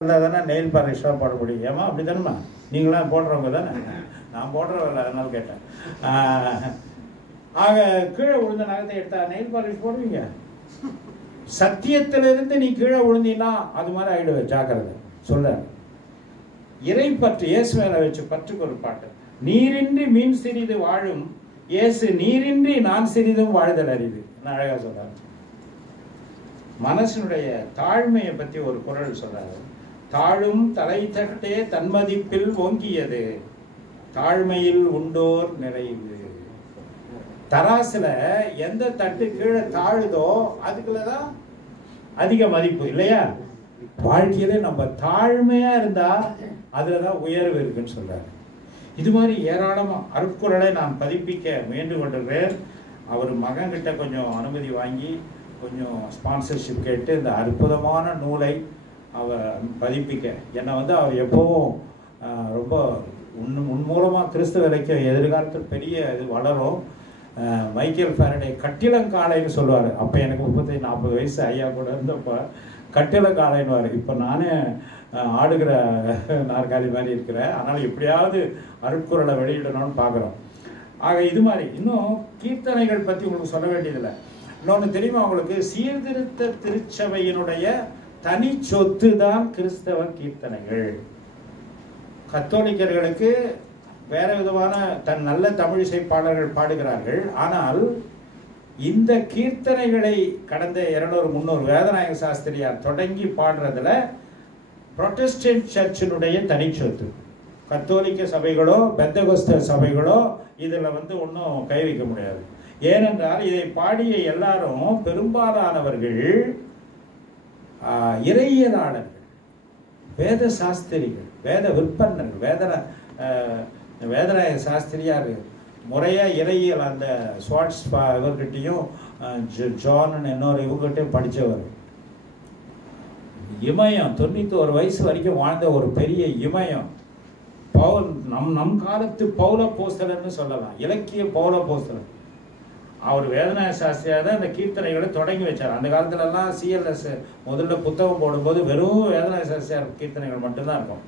இருந்தால் தானே நெயில் பாலிஷாக போட முடியும். ஏமா அப்படி தானேம்மா? நீங்களாம் போடுறவங்க தானே? நான் போடுறவங்க அதனால கேட்டேன். ஆக கீழே விழுந்த நகத்தை எடுத்தா நெயில் பாலிஷ் போடுவீங்க? சத்தியத்திலிருந்து நீ கீழே விழுந்தீங்கன்னா அது மாதிரி ஆகிடுவே, ஜாக்கிரதை சொல்ற. இறை பற்று, இயேசு மேல வச்சு பற்றுக்கு ஒரு பாட்டு. நீரின்றி மீன் சிறிது வாழும் இயேசு, நீரின்றி நான் சிறிதும் வாழ்தல் அறிவு. நான் அழகா சொல்றாரு. மனசனுடைய தாழ்மையை பத்தி ஒரு குறள் சொல்றாரு. தாழும் தலை தட்டே தன்மதிப்பில் ஓங்கியது, தாழ்மையில் உண்டோர் நிறைவு. தராசுல எந்த தட்டு கீழே தாழுதோ அதுக்குள்ளதான் அதிக மதிப்பு இல்லையா? வாழ்க்கையில நம்ம தாழ்மையா இருந்தா அதுலதான் உயர்வு இருக்குன்னு சொல்றாரு. இது மாதிரி ஏராளமா அருட்குறளை நான் பதிப்பிக்க முயன்று கொண்டிருக்கிறேன். அவர் மகன் கிட்ட கொஞ்சம் அனுமதி வாங்கி கொஞ்சம் ஸ்பான்சர்ஷிப் கேட்டு இந்த அற்புதமான நூலை அவர் பதிப்பிக்க, என்னை அவர் எப்போவும் ரொம்ப உன்மூலமாக கிறிஸ்தவ இலக்கியம் எதிர்காலத்தில் பெரிய இது வளரும். மைக்கேல் ஃபாரடே கட்டிலங்காலைன்னு சொல்லுவார். அப்போ எனக்கு 35-40 வயசு ஐயா கூட இருந்தப்போ கட்டிலங்காலைன்னு. இப்போ நானே ஆடுகிற நாற்காலி மாதிரி இருக்கிறேன். அதனால் எப்படியாவது அருட்குறளை வெளியிடணும்னு பார்க்குறோம். ஆக இது மாதிரி இன்னும் கீர்த்தனைகள் பற்றி உங்களுக்கு சொல்ல வேண்டியதில்லை. இன்னொன்று தெரியுமா உங்களுக்கு? சீர்திருத்த திருச்சபையினுடைய தனி சொத்து தான் கிறிஸ்தவ கீர்த்தனைகள். கத்தோலிக்கர்களுக்கு வேற விதமான நல்ல தமிழ் இசை பாடல்கள் பாடுகிறார்கள். ஆனால் இந்த கீர்த்தனைகளை கடந்த 200-300 வேதநாயக சாஸ்திரியார் தொடங்கி பாடுறதுல புரொட்டஸ்டன்ட் சர்ச்சினுடைய தனி சொத்து. கத்தோலிக்க சபைகளோ பெந்தகோஸ்த சபைகளோ இதில் ஒன்றும் கை வைக்க முடியாது. ஏனென்றால் இதை பாடிய எல்லாரும் பெரும்பாலானவர்கள் இறையியலாளர்கள், வேத சாஸ்திரிகள், வேத விற்பனர்கள். வேதநாயக சாஸ்திரியார் முறையா இறையியல் அந்த ஸ்வாட்ஸ் இவர்கிட்டையும் ஜான் இன்னொரு இவர்கிட்டையும் படித்தவர். இமயம் 91 வயசு வரைக்கும் வாழ்ந்த ஒரு பெரிய இமயம். பவுல் நம் காலத்து பவுல போஸ்தலன்னு சொல்லலாம், இலக்கிய பவுல போஸ்தலன். அவர் வேதநாயக சாஸ்திரியாக தான் இந்த கீர்த்தனைகளை தொடங்கி வச்சார். அந்த காலத்துலலாம் சிஎல்எஸ் முதல்ல புத்தகம் போடும்போது வெறும் வேதநாயக சாஸ்திரியார் கீர்த்தனைகள் மட்டும்தான் இருக்கும்.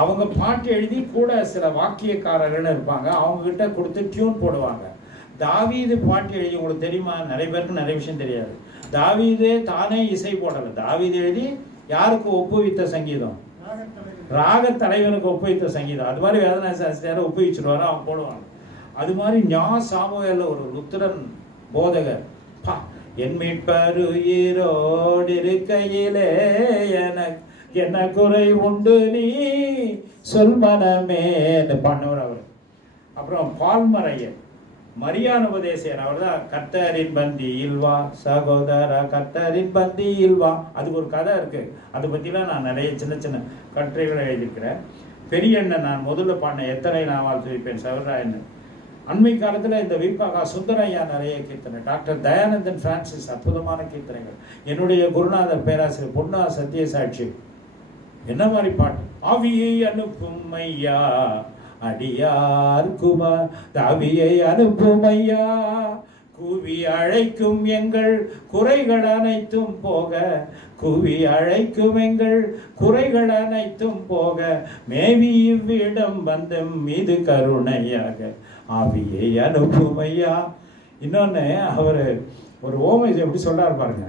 அவங்க பாட்டு எழுதி கூட சில வாக்கியக்காரர்கள்னு இருப்பாங்க, அவங்க கிட்ட கொடுத்து டியூன் போடுவாங்க. தாவீது பாட்டு எழுதி, உங்களுக்கு தெரியுமா? நிறைய பேருக்கு நிறைய விஷயம் தெரியாது. தாவீதே தானே இசை போடலை. தாவீது எழுதி யாருக்கு ஒப்புவித்த சங்கீதம்? ராக தலைவனுக்கு ஒப்புவித்த சங்கீதம். அது மாதிரி வேதநாயக சாஸ்திரியாரை ஒப்புவிச்சிருவாரு, அவங்க போடுவாங்க. அது மாதிரி சாமுவேல் ஒரு லுத்திரன் போதகர், என் மீட்பர் உயிரோடு இருக்கையிலே எனக்கு என்ன குறை உண்டு நீ சொல் மனமே பண்ணுவார் அவர். அப்புறம் பால்மரையர், மரியான் உபதேசியர், அவர் தான் கர்த்தரின் பந்தியில் வா சகோதரா கர்த்தரின் பந்தியில் வா. அதுக்கு ஒரு கதை இருக்கு, அதை பற்றிலாம் நான் நிறைய சின்ன சின்ன கட்டுரைகளை எழுதியிருக்கிறேன். பெரியண்ணன் நான் முதல்ல பாடின எத்தனை நாவால் துதிப்பேன் சவராயன். அண்மை காலத்தில் இந்த விபாகா சுந்தரையா நிறைய கீர்த்தனை, டாக்டர் தயானந்தன் பிரான்சிஸ் அற்புதமான கீர்த்தனைகள், என்னுடைய குருநாதர் பேராசிரியர் பொன்னா சத்யசாட்சி என்ன மாதிரி பாட்டு. ஆவியை அனுப்பும் ஐயா அடியார் குமார், ஆவியை அனுப்பும் ஐயா கூவி அழைக்கும் எங்கள் குறைகள் அனைத்தும் போக, கூவி அழைக்கும் எங்கள் குறைகள் அனைத்தும் போக, மேவி இவ்விடம் வந்தம் மீது கருணையாக ஆவியை அனுப்பும் ஐயா. இன்னொன்னு அவர் ஒரு ஓமேஜ் எப்படி சொல்றாரு பாருங்க.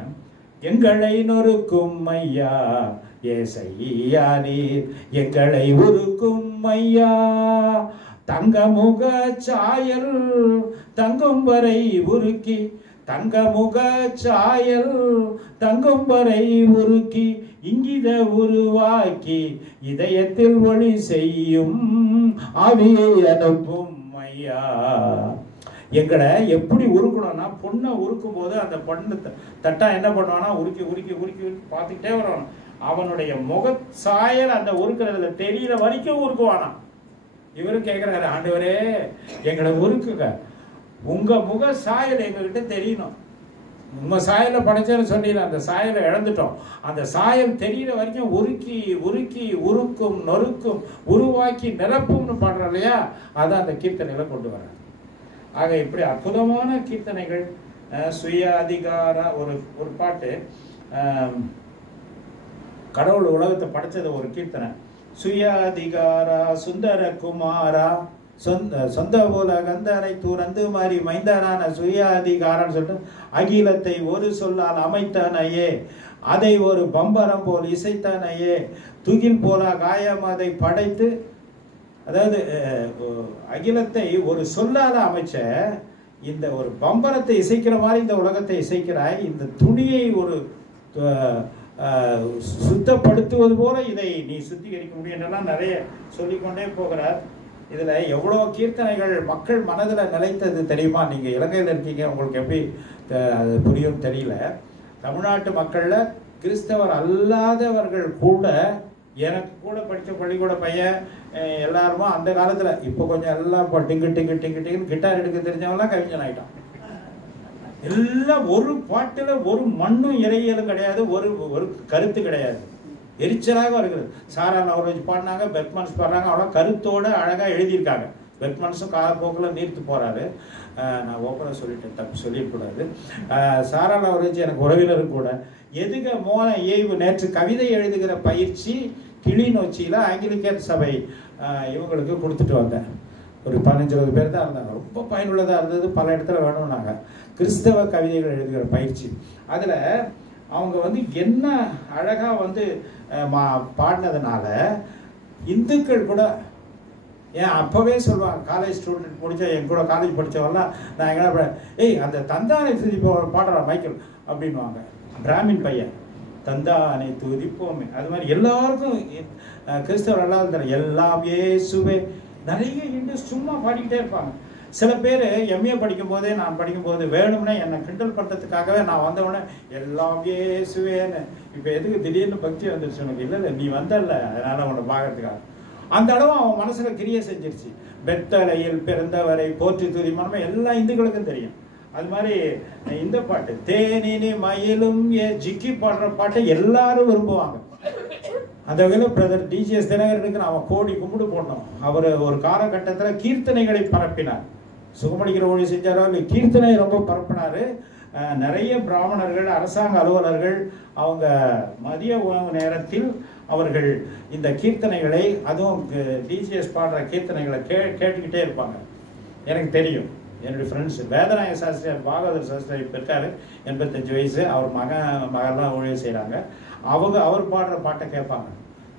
எங்களை நொறுக்கும் ஐயா ஏசையா நீர், எங்களை உருக்கும் ஐயா தங்க முக சாயல் தங்கும் வரை உருக்கி, தங்க முக சாயல் தங்கும் வரை உருக்கி, இங்கித உருவாக்கி இதயத்தில் ஒளி செய்யும் ஆவியை அனுப்பும் ஐயா. எங்களை எப்படி உருக்கணும்னா, பொண்ணை உருக்கும் போது அந்த பொண்ணு தட்டா என்ன பண்ணுவானா, உருக்கி உருக்கி உருக்கி உருக்கி பார்த்துக்கிட்டே வரணும். அவனுடைய முக சாயல் அந்த உருக்குறதுல தெரியற வரைக்கும் உருக்குவானா. இவரும் கேட்கிறாரு, ஆண்டவரே எங்களை உருக்குங்க, உங்க முக சாயல் எங்ககிட்ட தெரியணும். உங்க சாயலை படைச்சேன்னு சொன்னீங்க, அந்த சாயலை இழந்துட்டோம். அந்த சாயல் தெரியற வரைக்கும் உருக்கி உருக்கி உருக்கும் நொறுக்கும் உருவாக்கி நிரப்பும்னு பாடுறோம் இல்லையா, அதான் அந்த கீர்த்தனைகளை கொண்டு வர. ஆக இப்படி அற்புதமான கீர்த்தனைகள். சுய அதிகார ஒரு பாட்டு, கடவுள் உலகத்தை படைச்சது ஒரு கீர்த்தனை. சுயாதிகாரா சுந்தர குமாரா சொந்த போல கந்தனை துறந்து மாதிரி மைந்தானான சுயாதிகாரான்னு சொல்லிட்டு அகிலத்தை ஒரு சொல்லால் அமைத்தானையே, அதை ஒரு பம்பரம் போல் இசைத்தானையே, துகில் போல காயம் அதை படைத்து, அதாவது அகிலத்தை ஒரு சொல்லால அமைச்ச இந்த ஒரு பம்பரத்தை இசைக்கிற மாதிரி இந்த உலகத்தை இசைக்கிறாய், இந்த துணியை ஒரு சுத்தப்படுத்துவது போல இதை நீ சுத்திகரிக்க முடியும் என்றெல்லாம் நிறைய சொல்லிக்கொண்டே போகிறார். இதுல எவ்வளோ கீர்த்தனைகள் மக்கள் மனதில் நிலைத்தது தெரியுமா? நீங்க இலங்கையில் இருக்கீங்க, உங்களுக்கு எப்படி அது புரியும் தெரியல. தமிழ்நாட்டு மக்கள்ல கிறிஸ்தவர் அல்லாதவர்கள் கூட, எனக்கு கூட படித்த பள்ளிக்கூட பையன் எல்லாருமே அந்த காலத்துல, இப்போ கொஞ்சம் எல்லாம் டிங்கு டிங்கு டிங்கு டிங்குன்னு கிட்டார் எடுக்க தெரிஞ்சவங்களாம் கவிஞன் ஆயிட்டான். எல்லாம் ஒரு பாட்டுல ஒரு மண்ணும் இறையியலும் கிடையாது, ஒரு கருத்து கிடையாது, எரிச்சலாக வருகிறது. சாரா நவரோஜ் பாடினாங்க, பெர்க்மன்ஸ் பாடுறாங்க, அவ்வளோ கருத்தோட அழகா எழுதியிருக்காங்க. பெர்க்மன்ஸும் காலப்போக்கில் நீர்த்து போறாரு. நான் ஓப்பனாக சொல்லிட்டேன், தப்பு சொல்லிடக்கூடாது. சாரா நவரோஜ் எனக்கு உறவினரும் கூட. எதுக மோன ஏய்வு நேற்று கவிதை எழுதுகிற பயிற்சி கிளிநொச்சியில் ஆங்கிலிக்கன் சபை இவங்களுக்கு கொடுத்துட்டு வந்தேன். ஒரு 15-20 பேர் தான் இருந்தாங்க. ரொம்ப பயனுள்ளதாக இருந்தது. பல இடத்துல வேணும்னாங்க. கிறிஸ்தவ கவிதைகள் எழுதுகிற பயிற்சி. அதில் அவங்க என்ன அழகாக பாடினதுனால இந்துக்கள் கூட ஏன் அப்போவே சொல்லுவாங்க, காலேஜ் ஸ்டூடெண்ட் முடிச்ச என் கூட காலேஜ் படித்தவரெல்லாம் நான் எங்கே ஏய் அந்த தந்தானை துதிப்போ பாடுறா மைக்கேல் அப்படின்வாங்க. பிராமின் பையன் தந்தானை துதிப்போமே. அது மாதிரி எல்லாருக்கும் கிறிஸ்தவர் எல்லாம் எல்லாம் இயேசுவே நிறைய இந்து சும்மா பாடிக்கிட்டே இருப்பாங்க. சில பேர் எம்ஏ படிக்கும் போதே, நான் படிக்கும்போது வேணும்னே என்னை கிண்டல் பண்ணுறதுக்காகவே நான் வந்தவுடனே எல்லாம் இயேசுவேன்னு. இப்போ எதுக்கு திடீர்னு பக்தி வந்துருச்சு உனக்கு? இல்லை நீ வந்தல்ல, அதனால உன்னை பார்க்கறதுக்காக. அந்த அளவு அவன் மனசுல கிரியை செஞ்சிருச்சு. பெத்தலையில் பிறந்தவரை போற்றி துதி மனமே எல்லா இந்துக்களுக்கும் தெரியும். அது மாதிரி இந்த பாட்டு தேனினி மயிலும் ஜிக்கி பாடுற பாட்டை எல்லாரும் விரும்புவாங்க. அந்த வகையில் பிரதர் டிஜிஎஸ் தினகரனுக்கு அவன் கோடி கும்பிடு போடணும். அவர் ஒரு காலகட்டத்தில் கீர்த்தனைகளை பரப்பினார். சுகமளிக்கிற ஒளி செஞ்சாரோ இல்லை, கீர்த்தனை ரொம்ப பரப்பினார். நிறைய பிராமணர்கள், அரசாங்க அலுவலர்கள் அவங்க மதிய உணவு நேரத்தில் அவர்கள் இந்த கீர்த்தனைகளை, அதுவும் டிஜிஎஸ் பாடுற கீர்த்தனைகளை கேட்டுக்கிட்டே இருப்பாங்க. எனக்கு தெரியும், என்னுடைய ஃப்ரெண்ட்ஸ் வேதநாயக சாஸ்திரியார், பாகவதர் சாஸ்திரி இப்போ இருக்காரு, 85 வயசு. அவர் மகள்லாம் ஊழியம் செய்கிறாங்க. அவர் பாடுற பாட்டை கேட்பாங்க.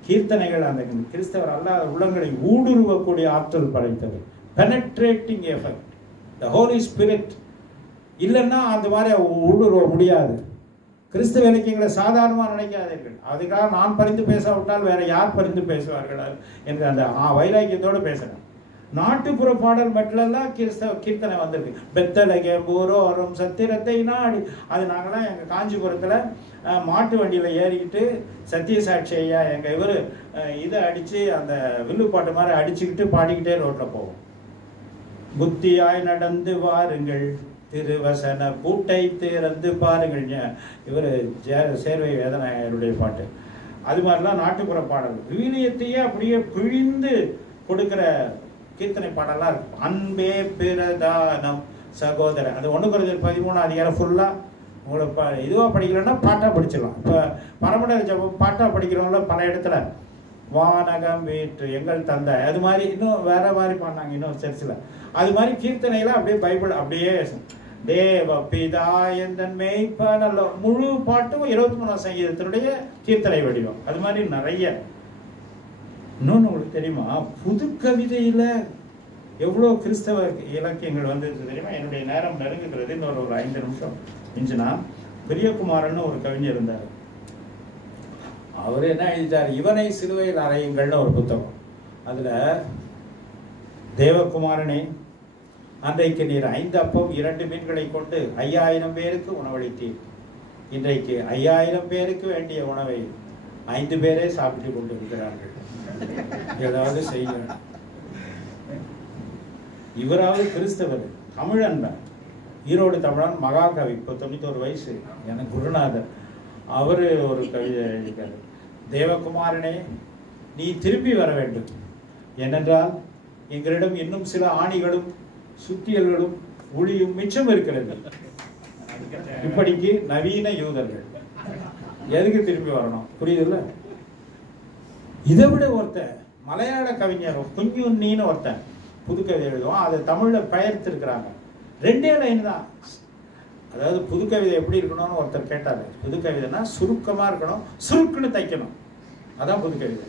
கீர்த்தனைகள் அந்த கிறிஸ்தவர் அல்லாத உள்ளங்களை ஊடுருவக்கூடிய ஆற்றல் படைத்தது. பெனட்ரேட்டிங் எஃபெக்ட், த ஹோலி ஸ்பிரிட் இல்லைன்னா அந்த மாதிரி ஊடுருவ முடியாது. கிறிஸ்தவ இலக்கியங்களை சாதாரணமாக நினைக்காதீர்கள். அதுக்காக நான் பரிந்து பேசாவிட்டால் வேற யார் பரிந்து பேசுவார்கள் என்று அந்த வைராக்கியத்தோடு பேசுகிறேன். நாட்டுப்புற பாடல் மட்டும்லாம் கிறிஸ்தவ கீர்த்தனை வந்திருக்கு. பெத்தலகே பூரோரும் சத்திரத்தை நாடி, அது நாங்களாம் எங்கள் காஞ்சிபுரத்தில் மாட்டு வண்டியில் ஏறிக்கிட்டு சத்தியசாட்சி ஐயா எங்கள் இவர் இதை அடித்து அந்த வில்லு பாட்டு மாதிரி அடிச்சுக்கிட்டு பாடிக்கிட்டே ரோட்டில் போவோம். புத்தியாய் நடந்து வாருங்கள், திருவசன பூட்டை திறந்து பாருங்கள். இவர் சேர்வை வேதநாயகருடைய பாட்டு. அது மாதிரிலாம் நாட்டுப்புற பாடல் விவிலியத்தையே அப்படியே பிழிந்து கொடுக்குற கீர்த்தனை பாடலாம் இருக்கும். அன்பே பிரதானம் சகோதரன், அது 1 Corinthians 13 அதிகாரம் ஃபுல்லாக உங்களுக்கு இதுவாக படிக்கலன்னா பாட்டாக படிச்சிடலாம். இப்போ பரமடர் ஜபம் பாட்டாக படிக்கிறவங்கள பல இடத்துல வானகம் வீட்டு எங்கள் தந்தை, அது மாதிரி இன்னும் வேற மாதிரி பாடினாங்க இன்னொரு சர்ச்சில். அது மாதிரி கீர்த்தனைலாம் அப்படியே பைபிள் அப்படியே தேவ பிதா எந்தன் மேய்ப்பனல்ல முழு பாட்டும் 23ஆம் சங்கீதத்தினுடைய கீர்த்தனை வடிவம். அது மாதிரி நிறைய. இன்னொன்று உங்களுக்கு தெரியுமா, புது கவிதையில் எவ்வளோ கிறிஸ்தவ இலக்கியங்கள் வந்துருக்கு தெரியுமா? என்னுடைய நேரம் நெருங்குகிறது, இன்னொரு 5 நிமிஷம் மிஞ்சினா. பெரியகுமாரன்னு ஒரு கவிஞர் இருந்தார். அவர் என்ன எழுதிட்டார், இவனை சிலுவையில் அறையுங்கள்னு ஒரு புத்தகம். அதில் தேவகுமாரனே, அன்றைக்கு நீர் 5 அப்பம் 2 மீன்களை கொண்டு 5000 பேருக்கு உணவளித்தீர். இன்றைக்கு 5000 பேருக்கு வேண்டிய உணவை 5 பேரே சாப்பிட்டு கொண்டு இருக்கிறார்கள். ஏதாவது செய்ய. இவராவது கிறிஸ்தவர், தமிழன் தான், ஈரோடு தமிழன், மகாகவி. இப்போ 91 வயசு, எனக்கு குருநாதர். அவரு ஒரு கவிதை எழுதியிருக்காரு. தேவகுமாரனே, நீ திரும்பி வர வேண்டும், ஏனென்றால் எங்களிடம் இன்னும் சில ஆணிகளும் சுத்தியல்களும் ஒளியும் மிச்சம் இருக்கிறது. இப்படிக்கு நவீன யூதர்கள் எதுக்கு திரும்பி வரணும்? புரியுதுல்ல? இதை விட ஒருத்தன் மலையாள கவிஞர் குஞ்சுன்னின்னு ஒருத்தன் புதுக்கவிதை எழுதுவான், அதை தமிழில் பெயர்த்திருக்கிறாங்க. 2 லைன் தான். அதாவது புதுக்கவிதை எப்படி இருக்கணும்னு ஒருத்தர் கேட்டார். புதுக்கவிதைனா சுருக்கமாக இருக்கணும், சுருக்குன்னு தைக்கணும், அதான் புதுக்கவிதை.